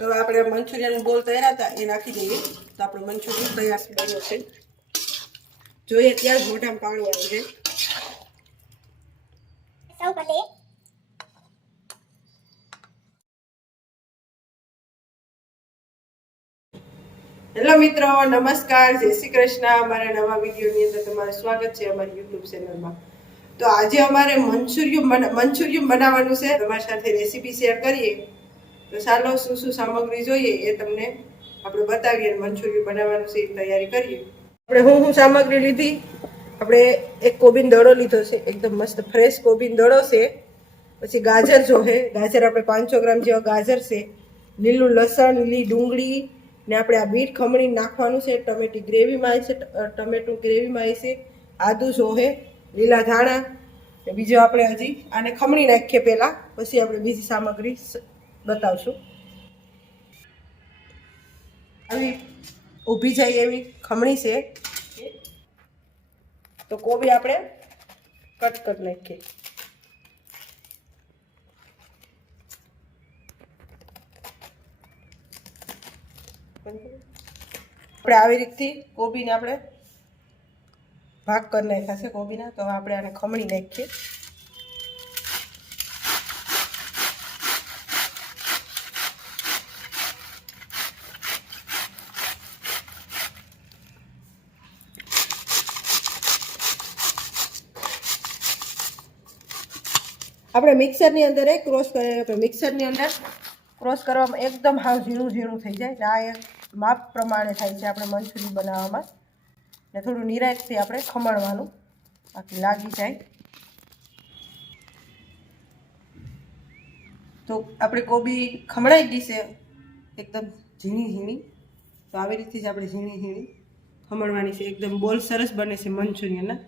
તો હવે આપણે મંચુરિયન બોલ તૈયાર હતા એ નાખી દઈએ. તો આપણો મંચુરિયન તૈયાર બન્યો છે. જોઈએ ત્યાં જ મોઢામાં પાણી આવી જાય સૌ હેલો મિત્રો નમસ્કાર. જય શ્રી કૃષ્ણ. અમારા નવા વિડીયોની અંદર તમારું સ્વાગત છે અમારી યુટ્યુબ ચેનલમાં. તો આજે અમારે મંચુરિયમ મંચુરિયમ બનાવવાનું છે. તમારી સાથે રેસીપી શેર કરીએ. તો ચાલો શું શું સામગ્રી જોઈએ એ તમને આપણે બતાવીએ અને મંચુરિયમ બનાવવાનું છે એ તૈયારી કરીએ. આપણે હું હું સામગ્રી લીધી? આપણે એક કોબીન દડો લીધો છે, એકદમ મસ્ત ફ્રેશ કોબીન દડો છે. પછી ગાજર જો છે ગાજર આપણે પાંચસો ગ્રામ જેવા ગાજર છે. લીલું લસણ, લીલી ડુંગળી ને આપણે આ બીટ ખમણી નાખવાનું છે, ટમેટી ગ્રેવીમાં આવી છે ટમેટું ગ્રેવીમાં આવી છે, આદુ જોહે, લીલા ધાણા બીજો આપણે હજી આને ખમણી નાખીએ પહેલાં, પછી આપણે બીજી સામગ્રી બતાવશું. આવી ઊભી જાય એવી ખમણી છે. તો કોબી આપણે કટ કરી નાખીએ. આપણે આવી રીતથી કોબીને આપણે ભાગ કરી નાખ્યા છે કોબીના. તો આપણે આને ખમણી નાખીએ. આપણે મિક્સરની અંદર એ ક્રોસ કરી આપણે મિક્સરની અંદર ક્રોસ કરવામાં એકદમ હાવ ઝીણું ઝીણું થઈ જાય. આ એક માપ પ્રમાણે થાય છે આપણે મંચુરિયન બનાવવામાં. ને થોડું નિરાયતથી આપણે ખમણવાનું બાકી લાગી જાય. તો આપણે કોબી ખમણાઈ ગઈ છે. એકદમ ઝીણી ઝીણી. તો આવી રીતથી જ આપણે ઝીણી ઝીણી ખમણવાની છે. એકદમ બોલ સરસ બને છે મંચુરિયનના.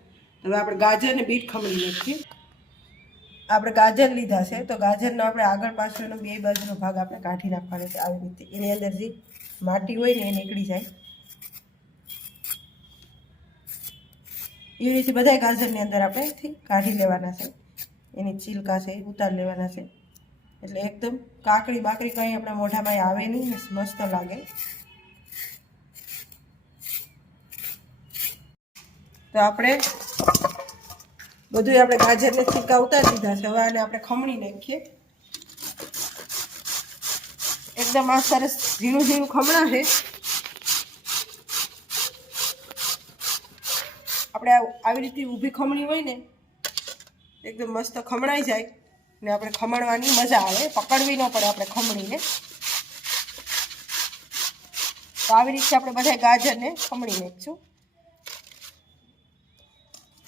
હવે આપણે ગાજર ને બીટ ખમણી નાખીએ આપણે ગાજર લીધા છે, તો ગાજરનો આપણે આગળ પાછળનો બે બાજુનો ભાગ આપણે કાઢી નાખવાનો છે આવી રીતે. એની અંદર જે માટી હોય ને એ નીકળી જાય. એવી રીતે બધા ગાજરની અંદર આપણે કાઢી લેવાના છે. એની ચીલકા છે, ઉતારી લેવાના છે. એટલે એકદમ કાકડી બાકડી કંઈ આપણા મોઢામાં આવે નહીં મસ્ત લાગે. તો આપણે બધું આપણે ગાજરને છીકા ઉતારી દીધા છે. હવે આને આપણે ખમણી નાખીએ. એકદમ આ સરસ ઝીણું ઝીણું ખમણા છે. આપણે આવી રીતે ઊભી ખમણી હોય ને, એકદમ મસ્ત ખમણાઈ જાય ને આપણે ખમણવાની મજા આવે. પકડવી ન પડે આપણે ખમણીને. તો આવી રીતે આપણે બધા ગાજરને ખમણી નાખીશું.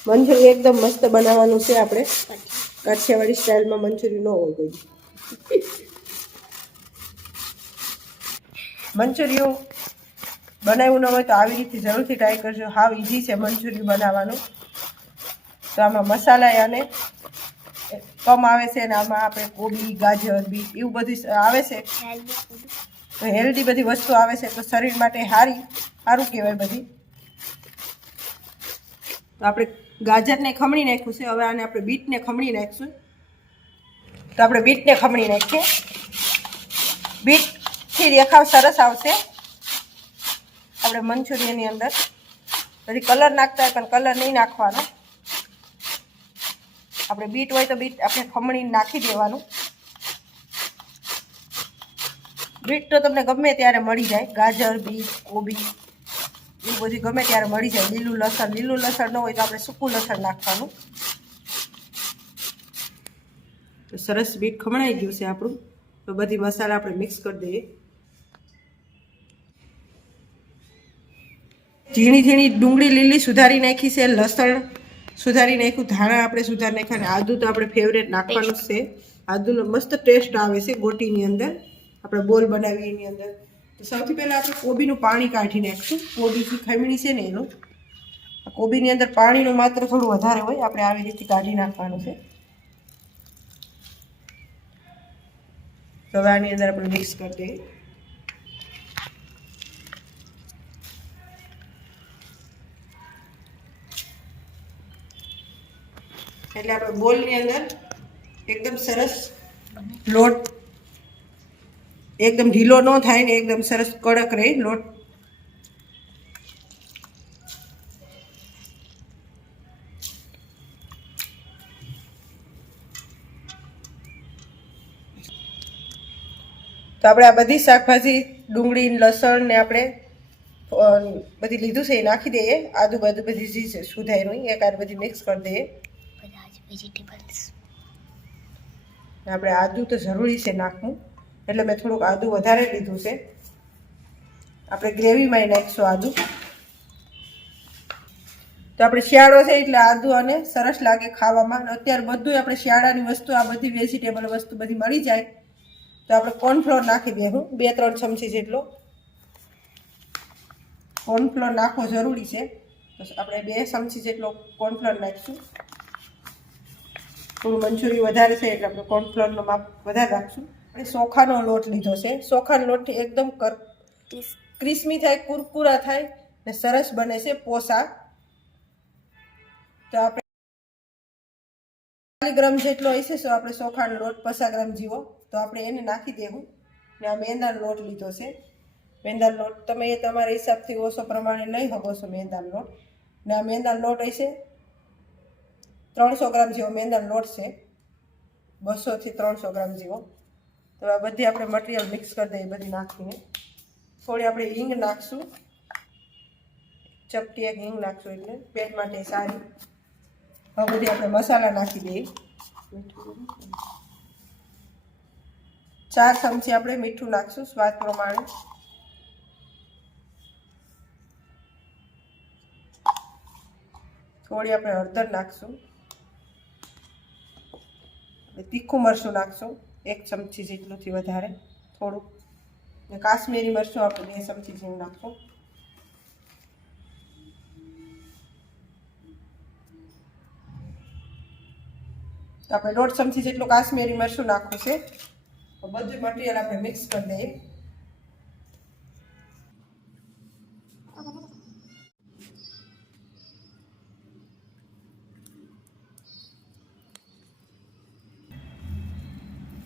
મંચુરિયન એકદમ મસ્ત બનાવવાનું છે આપણે. કાઠિયાવાડી સ્ટાઇલમાં મંચુરિયન ન હોય કોઈ. મંચુરિયન બનાવ્યું ન હોય તો આવી રીતે જરૂરથી ટ્રાય કરજો. હાવ ઇઝી છે મંચુરિયન બનાવવાનું. તો આમાં મસાલા અને કમ આવે છે અને આમાં આપણે કોબી, ગાજર, બીટ એવું બધું આવે છે. તો હેલ્ધી બધી વસ્તુ આવે છે. તો શરીર માટે સારી સારું કહેવાય બધી. આપણે ગાજરને ખમણી નાખ્યું છે. હવે આને આપણે બીટને ખમણી નાખીશું. તો આપણે બીટને ખમણી નાખીએ. બીટથી દેખાવ સરસ આવશે. આપણે મંચુરિયનની અંદર. પછી કલર નાખતા હોય પણ કલર નહીં નાખવાનો. આપણે બીટ હોય તો બીટ આપણે ખમણી નાખી દેવાનું. બીટ તો તમને ગમે ત્યારે મળી જાય. ગાજર, બીટ, કોબી. એવું બધું ગમે ત્યારે મળી જાય. લીલું લસણ લીલું લસણ ન હોય તો આપણે સૂકું લસણ નાખવાનું. તો સરસ બીટ ખમણાઈ ગયું છે આપણું. તો બધી મસાલા આપણે મિક્સ કરી દઈએ. ઝીણી ઝીણી ડુંગળી લીલી સુધારી નાખી છે, લસણ સુધારી નાખ્યું, ધાણા આપણે સુધારી નાખ્યા અને આદુ તો આપણે ફેવરેટ નાખવાનું છે. આદુનો મસ્ત ટેસ્ટ આવે છે ગોટીની અંદર. આપણે બોલ બનાવીએ એની અંદર. તો સૌથી પહેલાં આપણે કોબીનું પાણી કાઢી નાખીશું. કોબીથી ખમણી છે ને એનું કોબીની અંદર પાણીનું માત્ર થોડું વધારે હોય, આપણે આવી રીતે કાઢી નાખવાનું છે. હવે આની અંદર આપણે મિક્સ કરી દઈએ. એટલે આપણે બોલની અંદર એકદમ સરસ લોટ એકદમ ઢીલો ન થાય ને એકદમ સરસ કડક રહે લોટ. તો આપણે આ બધી શાકભાજી ડુંગળી લસણ ને આપણે બધી લીધું છે એ નાખી દઈએ. આદુ બાદુ બધી જે છે સુધાર્યું એક આર બધી મિક્સ કરી દઈએ. આપણે આદુ તો જરૂરી છે નાખવું. એટલે મેં થોડુંક આદું વધારે લીધું છે. આપણે ગ્રેવીમાં નાખીશું આદું. તો આપણે શિયાળો છે એટલે આદું અને સરસ લાગે ખાવામાં. અત્યારે બધું આપણે શિયાળાની વસ્તુ, આ બધી વેજીટેબલ વસ્તુ બધી મળી જાય. તો આપણે કોર્નફ્લોર નાખી દઈએ હું બે ત્રણ ચમચી જેટલો. કોર્નફ્લોર નાખવો જરૂરી છે. તો આપણે બે ચમચી જેટલો કોર્નફ્લોર નાખીશું. થોડું મંચુરી વધારે છે એટલે આપણે કોર્નફ્લોરનું માપ વધારે રાખશું. આપણે ચોખાનો લોટ લીધો છે. ચોખાનો લોટ એકદમ કર ક્રિસ્મી થાય કુરકુરા થાય ને સરસ બને છે પોસા. તો આપણે ગ્રામ જેટલો હશે તો આપણે ચોખાનો લોટ પચાસ ગ્રામ જીવો. તો આપણે એને નાખી દેવું ને આ મેંદાનો લોટ લીધો છે. મેંદાનો લોટ તમે એ તમારા હિસાબથી ઓછો પ્રમાણે લઈ શકો છો મેંદાનો લોટ. ને આ મેંદાનો લોટ હશે ત્રણસો ગ્રામ જેવો મેંદાનો લોટ છે. બસોથી ત્રણસો ગ્રામ જેવો. તો આ બધી આપણે મટીરિયલ મિક્સ કરી દઈએ બધી નાખીને. થોડી આપણે હિંગ નાખશું. ચપટી એક હિંગ નાખશું એટલે પેટ માટે સારી. હવે બધી આપણે મસાલા નાખી દઈએ. ચાર ચમચી આપણે મીઠું નાખશું સ્વાદ પ્રમાણે. થોડી આપણે હળદર નાખશું. એટલે તીખું મરચું નાખશું. એક ચમચી જેટલુંથી વધારે. થોડુંક. ને કાશ્મીરી મરચું આપણે બે ચમચી જેવું નાખશું. તો આપણે દોઢ ચમચી જેટલું કાશ્મીરી મરચું નાખવું છે. બધું મટીરિયલ આપણે મિક્સ કરી દઈએ.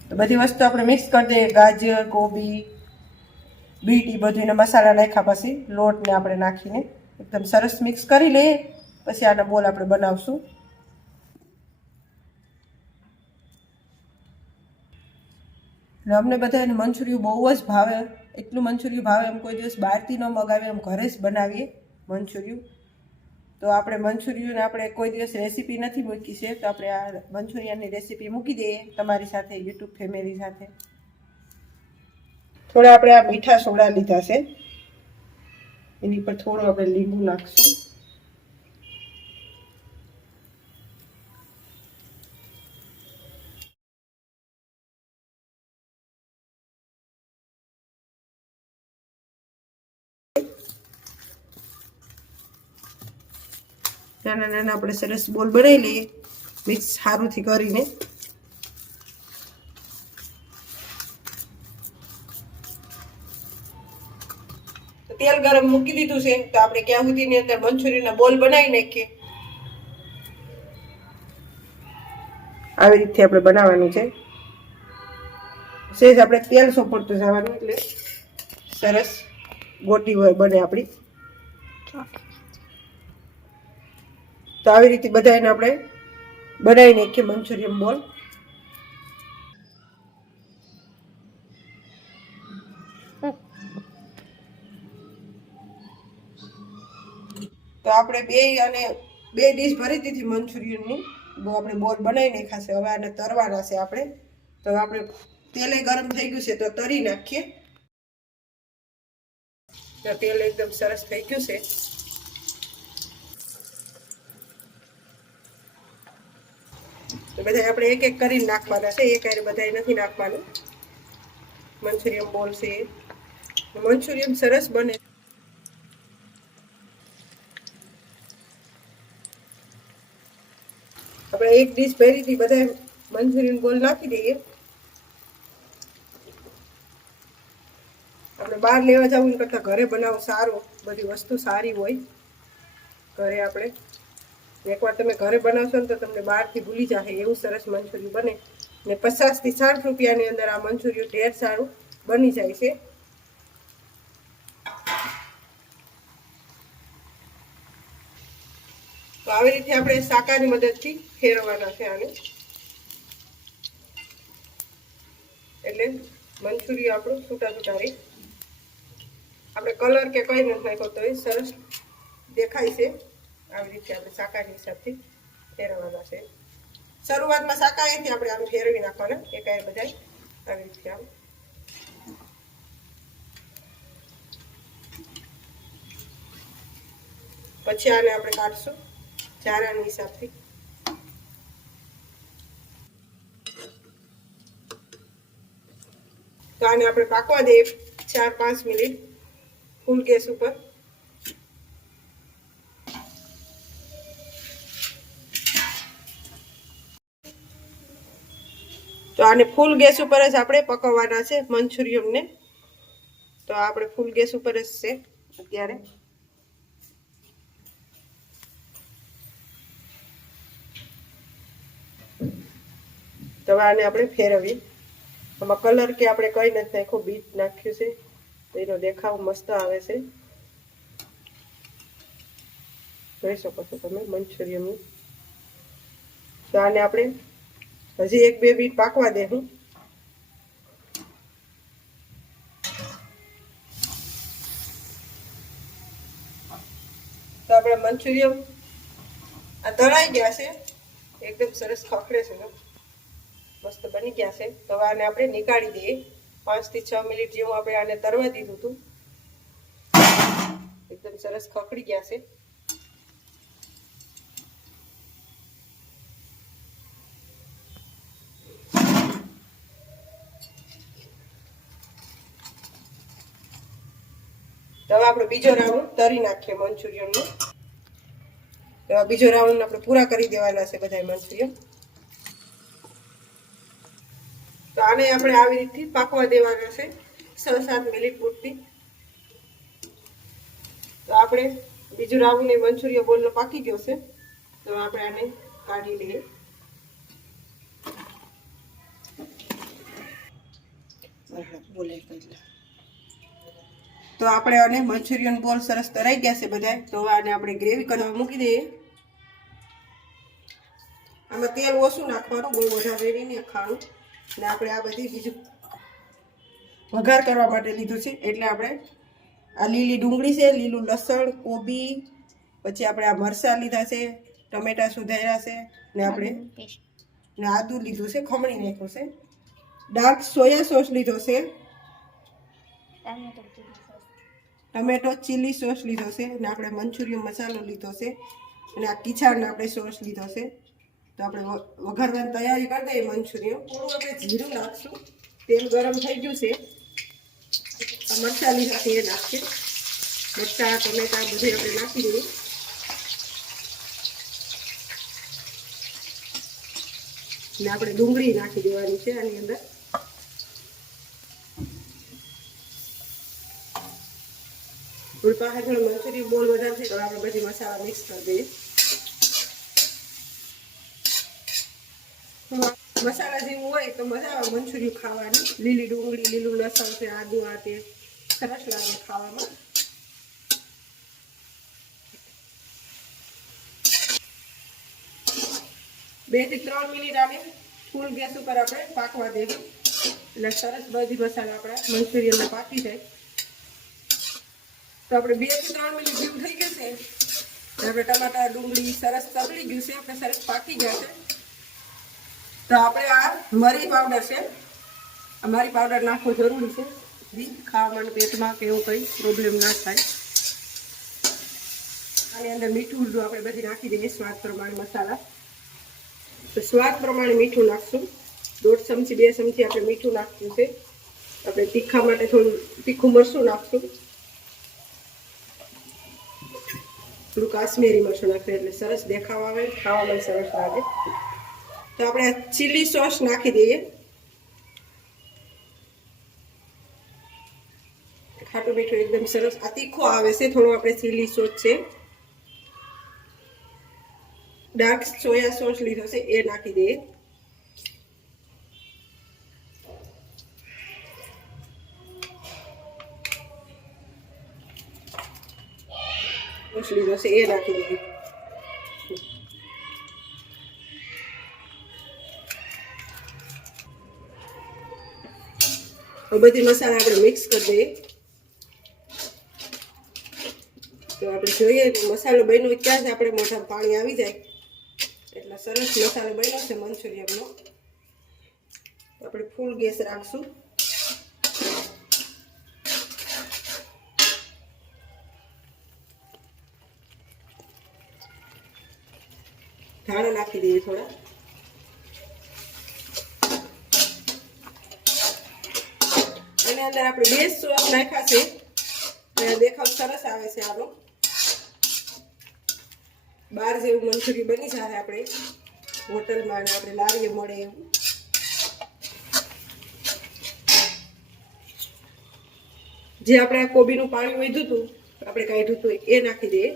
તો બધી વસ્તુ આપણે મિક્સ કરી દઈએ. ગાજર, કોબી, બીટ એ બધું મસાલા નાખ્યા પછી લોટને આપણે નાખીને એકદમ સરસ મિક્સ કરી લઈએ. પછી આના બોલ આપણે બનાવશું. અમને બધાને મંચુરિયું બહુ જ ભાવે. એટલું મંચુરિયું ભાવે એમ કોઈ દિવસ બહારથી ન મગાવીએ, એમ ઘરે જ બનાવીએ મંચુરિયન તો આપણે મંચુરિયન આપણે કોઈ દિવસ રેસીપી નથી મૂકી છે, તો આપણે આ મંચુરિયનની રેસીપી મૂકી દઈએ તમારી સાથે, યુટ્યુબ ફેમિલી સાથે. થોડા આપણે આ મીઠા સોડા લીધા છે. એની પર થોડું આપણે લીંબુ નાખશું. નાના નાના આપણે સરસ બોલ બનાવી લઈએ મિક્સ સારુંથી કરીને. તેલ ગરમ મૂકી દીધું છે. તો આપણે ક્યાં સુધીની અંદર મંચુરિયનના બોલ બનાવી નાખીએ. આવી રીતે આપણે બનાવવાનું છે. સેજ આપણે તેલ સોપડતું જવાનું એટલે સરસ ગોટી બને આપણી. તો આવી રીતે બધા એને આપણે બનાવી નાખીએ મંચુરિયન બોલ. તો આપણે બે અને બે ડીશ ભરી દીધી મંચુરિયનની. બહુ આપણે બોલ નાખ્યા છે. હવે આને તરવાના છે આપણે. તો આપણે તેલે ગરમ થઈ ગયું છે તો તરી નાખીએ. તો તેલ એકદમ સરસ થઈ ગયું છે. બધા આપણે એક એક કરીને નાખવાના છે, એક હારે બધાએ નથી નાખવાનું. મંચુરિયન બોલ છે. એ. સરસ બને. આપણે એક ડીશ ભરી હતી બધા મંચુરિયન બોલ નાખી દઈએ. આપણે બહાર લેવા જવું કરતાં ઘરે બનાવવું સારું, બધી વસ્તુ સારી હોય. ઘરે આપણે એકવાર તમે ઘરે બનાવશો ને તો તમને બહારથી ભૂલી જશે એવું સરસ મંચુરિયું બને. ને પચાસથી સાઠ રૂપિયાની અંદર આ મંચુરિયું ઢેર સારું બની જાય છે. તો આવી રીતે આપણે સાકાની મદદથી ફેરવવાના છે આને. એટલે મંચુરિયું આપણું છૂટા છૂટા રહી. આપણે કલર કે કંઈ નથી નાખ્યો તો સરસ દેખાય છે. આવી રીતે આપણે શાકાહારી હિસાબથી ફેરવવાના છે. શરૂઆતમાં શાકાહારીથી આપણે આમ ફેરવી નાખવાના એકાએ બધાય આવી રીતે આમ. પછી આને આપણે કાઢશું ચારાની હિસાબથી. તો આને આપણે પાકવા દઈએ ચાર પાંચ મિનિટ ફૂલ ગેસ ઉપર. તો આને ફૂલ ગેસ ઉપર જ આપણે પકવવાના છે મંચુરિયમને તો આપણે ફૂલ ગેસ ઉપર જ છે અત્યારે. તો આને આપણે ફેરવીએ. આમાં કલર કે આપણે કંઈ નથી નાખ્યું, બીટ નાખ્યું છે. તો એનો દેખાવ મસ્ત આવે છે. જોઈ શકો છો તમે મંચુરિયનનું. તો આને આપણે હજી એક બે બીટ પાકવા દેવું તો આપણે મંચુરિયમ આ તળાઈ ગયા છે. એકદમ સરસ ખખડે છે મસ્ત બની ગયા છે. તો આને આપણે નીકાળી દઈએ. પાંચથી છ મિનિટ જેવું આપણે આને તરવા દીધું હતું. એકદમ સરસ ખખડી ગયા છે. હવે આપણે બીજો રાઉન્ડ તરી નાખીએ મંચુરિયનનો. હવે બીજો રાઉન્ડ આપણે પૂરા કરી દેવાના છે બધા મંચુરિયન. તો આને આપણે આવી રીતથી પાકવા દેવાના છે છ સાત મિનિટ પૂરતી. તો આપણે બીજું રાઉન્ડ એ મંચુરિયન બોલનો પાકી ગયો છે. તો આપણે આને કાઢી લઈએ. તો આપણે આને મંચુરિયન બોલ સરસ તરાઈ ગયા છે બધા. તો હવે આને આપણે ગ્રેવી કરવા મૂકી દઈએ. આમાં તેલ ઓછું નાખવાનું બહુ વધારે નહીં ખાવાનું. ને આપણે આ બધી બીજું વઘાર કરવા માટે લીધું છે. એટલે આપણે આ લીલી ડુંગળી છે લીલું લસણ કોબી પછી આપણે આ મરચાં લીધા છે ટમેટા સુધાર્યા છે ને આપણે ને આદુ લીધું છે ખમણી નાખ્યું છે. ડાર્ક સોયા સોસ લીધો છે. ટામેટો ચીલી સોસ લીધો છે ને આપણે મંચુરિયન મસાલો લીધો છે અને આ કિચાડને આપણે સોસ લીધો છે. તો આપણે વઘારવાની તૈયારી કરી દઈએ મંચુરિયન. થોડું આપણે જીરું નાખશું. તેલ ગરમ થઈ ગયું છે. મરચાં લીધા છે એ નાખીએ. મરચાં, ટમેટા બધું આપણે નાખી દઈએ. ને આપણે ડુંગળી નાખી દેવાની છે આની અંદર. થોડી પાસે થોડું બોલ વધારે છે, તો આપણે બધી મસાલા મિક્સ કરી દઈએ. મસાલા જેવું હોય તો મસાલા મંચુરિયું ખાવાની. લીલી ડુંગળી, લીલું લસણ છે, આદુ, આ તે સરસ લાગે ખાવામાં. બેથી ત્રણ મિનિટ આને ફૂલ ગેસ ઉપર આપણે પાકવા દેવું. એટલે સરસ બધી મસાલા આપણા મંચુરિયનમાં પાકી જાય. તો આપણે બેથી ત્રણ મિનિટ જેવું થઈ ગયું છે. આપણે ટમાટા, ડુંગળી સરસ તગડી ગયું છે, આપણે સરસ પાકી ગયા છે. તો આપણે આ મરી પાવડર છે. આ મરી પાવડર નાખવો જરૂરી છે. ખાવામાં પેટમાં કે એવું કંઈ પ્રોબ્લેમ ના થાય. આની અંદર મીઠું ઉડું આપણે બધી નાખી દઈએ સ્વાદ પ્રમાણે મસાલા. તો સ્વાદ પ્રમાણે મીઠું નાખશું. દોઢ ચમચી, બે ચમચી આપણે મીઠું નાખ્યું છે. આપણે તીખા માટે થોડું તીખું મરચું નાખશું. થોડું કાશ્મીરી મરચું નાખીએ એટલે સરસ દેખાવ આવે, ખાવામાં સરસ લાગે. તો આપણે ચીલી સોસ નાખી દઈએ. ખાટું મીઠું એકદમ સરસ આ તીખો આવે છે, થોડું આપણે ચીલી સોસ છે. ડાર્ક સોયા સોસ લીધો છે, એ નાખી દઈએ. ખસખસ લીધો છે, એ નાખી દીધું. હવે બધી મસાલા આપણે મિક્સ કરી દઈએ. તો આપણે જોઈએ મસાલો બન્યો ત્યાં જ આપણે મોઢા પાણી આવી જાય. એટલે સરસ મસાલો બન્યો છે, મંચુરિયનનો. આપણે ફૂલ ગેસ રાખશું. ધાણા નાખી દઈએ થોડા. એની અંદર આપણે બે સોસ નાખ્યા છે અને દેખાવ સરસ આવે છે આનો બાર જેવું મંચુરી બની જાય આપણે. હોટલમાં અને આપણે લારીએ મળે એવું. જે આપણે આ કોબીનું પાણી વધ્યું હતું, આપણે કાઢ્યું હતું એ નાખી દઈએ.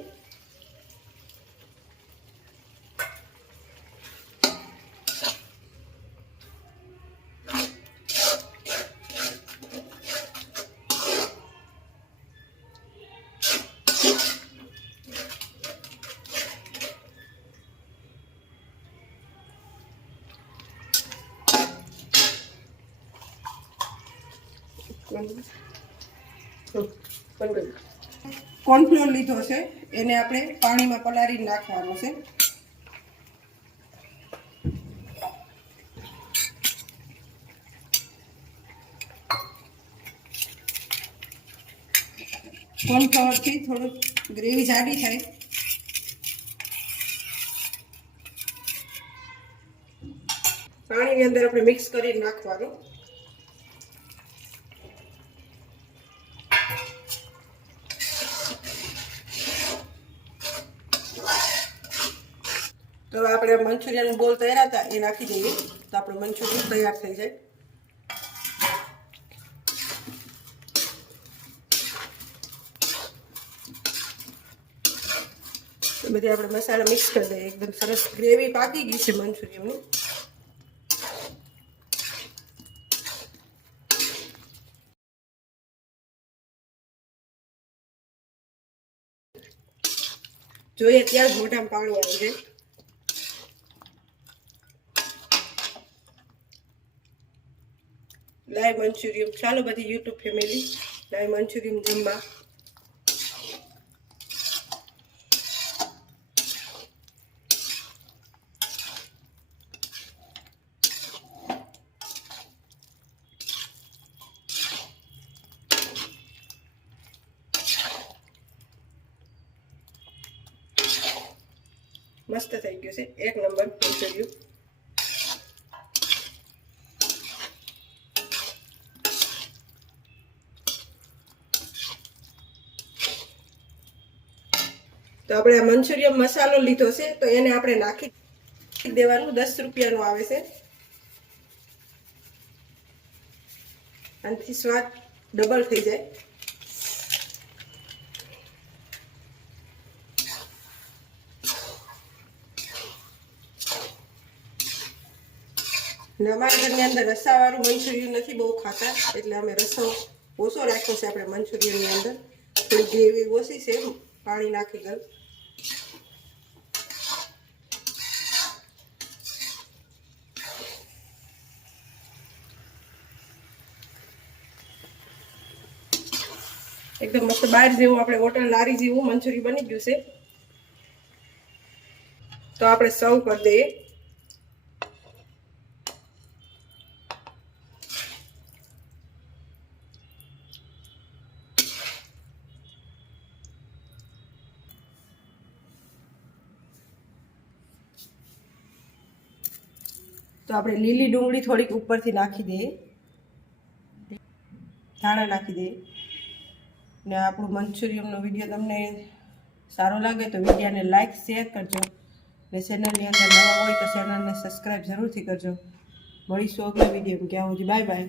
કોર્નફ્લોર લીધો છે. એને આપણે પાણીમાં પલાળી નાખવાનો છે. કોર્નફ્લાવરથી થોડું ગ્રેવી જાડી થાય. પાણીની અંદર આપણે મિક્સ કરીને નાખવાનું તો હવે આપણે મંચુરિયન બોલ તૈયાર હતા એ નાખી દઈએ તો આપણું મંચુરિયન તૈયાર થઈ જાય। તો બધી આપણે મસાલા મિક્સ કરી દઈએ, એકદમ સરસ ગ્રેવી પાકી ગઈ છે મંચુરિયનની જોઈએ, ત્યાં જ મોઢામાં પાણી આવી જાય. લાઈવ મંચુરિયન ચાલો બધી યુટ્યુબ ફેમિલી લાઈવ મંચુરિયન જમવા મસ્ત થઈ ગયું છે એક નંબર મંચુરિયન તો આપણે આ મંચુરિયમ મસાલો લીધો છે, તો એને આપણે નાખી દેવાનું, દસ રૂપિયાનું આવે છે. આનાથી સ્વાદ ડબલ થઈ જાય. અમારા ઘરની અંદર રસાવાળું મંચુરિયન નથી, બહુ ખાતા, એટલે અમે રસો ઓછો રાખ્યો છે આપણે મંચુરિયનની અંદર. થોડી ગ્રેવી ઓછી છે, પાણી નાખી ગયું. એકદમ મસ્ત બહાર જેવું આપણે હોટલ લારી જેવું મંચુરિયન બની ગયું છે. તો આપણે સર્વ કરી દઈએ. તો આપણે લીલી ડુંગળી થોડીક ઉપરથી નાખી દઈએ. ધાણા નાખી દઈએ. ને આપણું મંચુરિયમનો વીડિયો તમને સારો લાગે તો વિડીયાને લાઇક શેર કરજો. ને ચેનલની અંદર નવા હોય તો ચેનલને સબસ્ક્રાઈબ જરૂરથી કરજો. મળીશું અગલા વીડિયો ક્યાં સુધી બાય બાય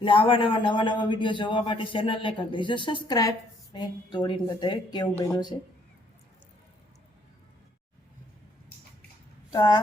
ને આવા નવા નવા નવા વીડિયો જોવા માટે ચેનલને કરી દેજો. સબસ્ક્રાઈબ ને તોડીને બતાવે કેવું બન્યું છે. તો આ